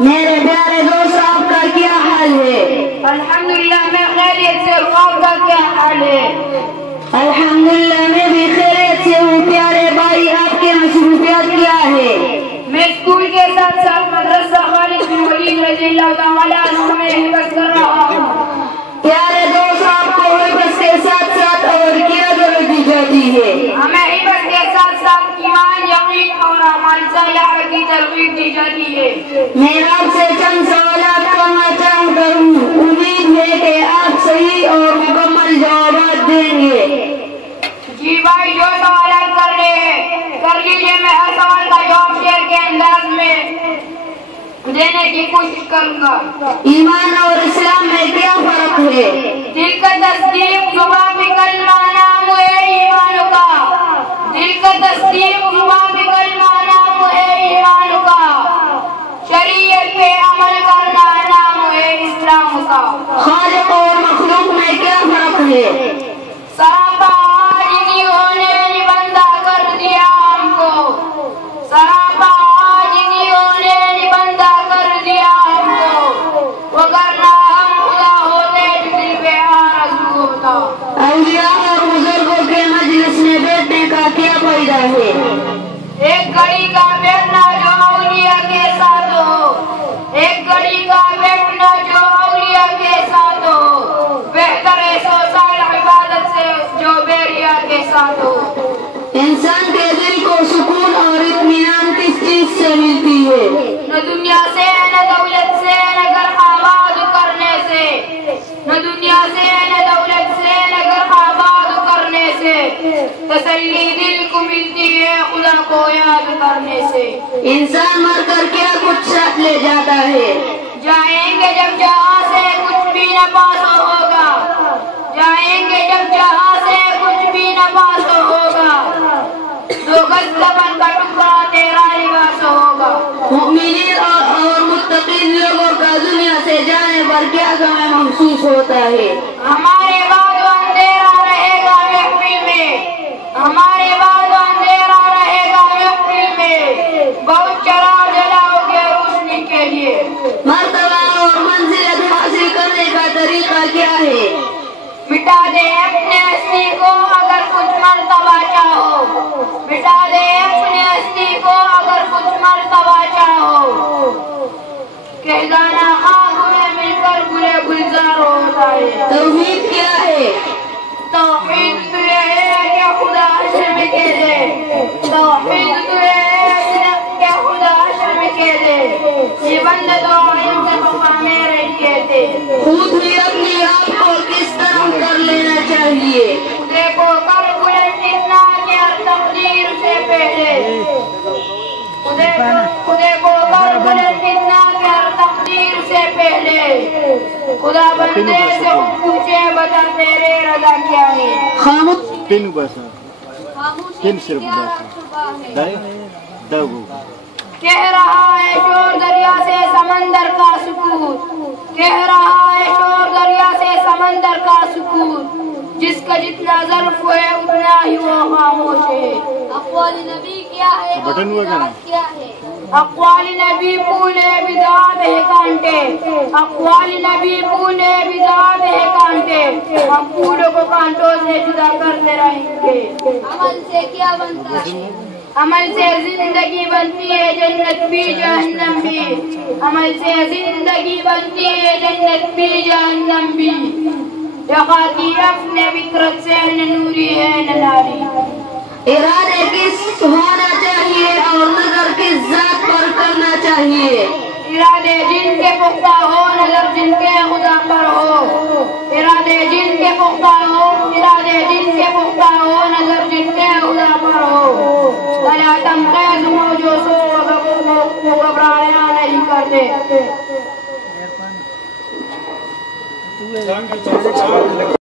میرے پیارے دوست، آپ کا کیا حال ہے؟ الحمدللہ میں خیریت سے ہوں، آپ کا کیا حال ہے؟ الحمدللہ میں بھی خیریت سے ہوں۔ پیارے بھائی، آپ کی مصروفیات کیا ہے؟ میں اسکول کے ساتھ ساتھ مدرسہ خالد بن ولید رضی اللہ تعالیٰ عنہ میں حفظ کر رہا ہوں۔ پیارے دوست، آپ کو حفظ کے ساتھ ساتھ اور کیا ضرورت دی جاتی ہے؟ ہمیں حفظ کے ساتھ ساتھ ایمان، یقین اور اعمال صالحہ کی ترغیب دی جاتی ہے۔ میں آپ سے چند سوالات کرنا چاہتا ہوں، امید ہے کہ آپ صحیح اور مکمل جوابات دیں گے۔ جی بھائی، جو سوالات کر لیجیے، میں ہر سوال کا جواب شعر کے انداز میں دینے کی کوشش کروں گا۔ ایمان اور اسلام میں کیا فرق ہے؟ دل کا تصدیق، زبان پہ کلمہ، نام ہے ایمان کا۔ دل کا تصدیق، زبان پہ کلمہ، نام ہے ایمان کا۔ شریعت پہ عمل کرنا، نام ہے اسلام کا۔ خالق اور مخلوق میں کیا فرق ہے؟ سراپا جنہوں نے بندہ کر دیا ہم کو، سراپا جنہوں نے بندہ کر دیا ہم کو، وگرنہ ہم خدا ہوتے دل پہ آرزو ہوتا۔ اولیاء اور بزرگوں کے مجلس میں بیٹھنے کا کیا فائدہ ہے؟ ایک گھڑی کا بیٹھنا جو اولیاء کے ساتھ ہو، ایک گھڑی کا بیٹھنا جو اولیاء کے ساتھ ہو، بہتر ہے 100 سال عبادت سے جو بیریا کے ساتھ ہو۔ انسان کے دل کو سکون اور اطمینان کس چیز سے ملتی ہے؟ نہ دنیا سے، نہ دولت سے، نہ گھر آباد کرنے سے، نہ دنیا سے، نہ دولت سے، نہ گھر آباد کرنے سے، تسلی دل کو ملتی ہے خدا کو یاد کرنے سے۔ انسان مر کر کیا کچھ ساتھ لے جاتا ہے؟ جائیں گے جب جہاں سے کچھ بھی نہ پاس ہوگا، جائیں گے جب جہاں سے کچھ بھی نہ پاس ہوگا، 2 گز کفن کا ٹکڑا تیرا لباس ہوگا۔ مؤمنین اور متقین لوگوں کا دنیا سے جانے پر کیا غم محسوس ہوتا ہے؟ ہمارے بعد اندھیرا رہے گا محفل میں، ہمارے بعد اندھیرا رہے گا محفل میں، بہت چراغ جلاؤ گے روشنی کے لیے۔ مرتبہ اور منزلت حاصل کرنے کا طریقہ کیا ہے؟ مٹا دے اپنے ہستی کو اگر کچھ مرتبہ چاہو، مٹا دے اپنے ہستی کو اگر کچھ مرتبہ چاہو، کہلانا خاک میں مل کر گلے گلزار ہوتا ہے۔ توحید کیا ہے؟ توحید تو یہ ہے کہ خدا حشر کے دے، توحید تو یہ ہے کہ خدا حشر کے دے، یہ بندہ تو انتخاب میرے لیے تھے۔ خود بھی اپنی آپ کو کس طرح کر لینا چاہیے؟ خدے کو کر بلند اتنا کہ ہر تقدیر سے پہلے، خدے کو کر بلند اتنا کہ ہر تقدیر سے پہلے، خدا بندے سے پوچھے بتا تیرے رضا کیا ہے۔ خاموش تین بسا تین صرف بسا دو کہہ رہا ہے شور دریا سے سمندر کا سکوت، کہہ رہا ہے شور دریا سے سمندر کا سکوت، جس کا جتنا ظرف ہے اتنا ہی وہ خاموش ہے۔ اقوال نبی کیا ہے اور بدعت کیا ہے؟ اقوال نبی پونے بدعات ہے کانٹے، اقوال نبی پونے بدعات ہے کانٹے، ہم پھولوں کو کانٹوں سے جدا کرتے رہیں گے۔ عمل سے کیا بنتا ہے؟ عمل سے زندگی بنتی ہے جنت بھی جہنم بھی، عمل سے زندگی بنتی ہے جنت بھی جہنم بھی، یقاتی اپنے فکرت سے نہ نوری ہے نہ ناری۔ ارادے کس ہونا چاہیے اور نظر کس ذات پر کرنا چاہیے؟ ارادے جن کے پختہ ہو، نظر جن کے خدا پر ہو، ارادے جن کے پختہ ہو، ارادے جن کے پختہ ہو، نظر جن کے خدا پر ہو، تلا تمخیز موجو سو گھبرایا نہیں کرتے۔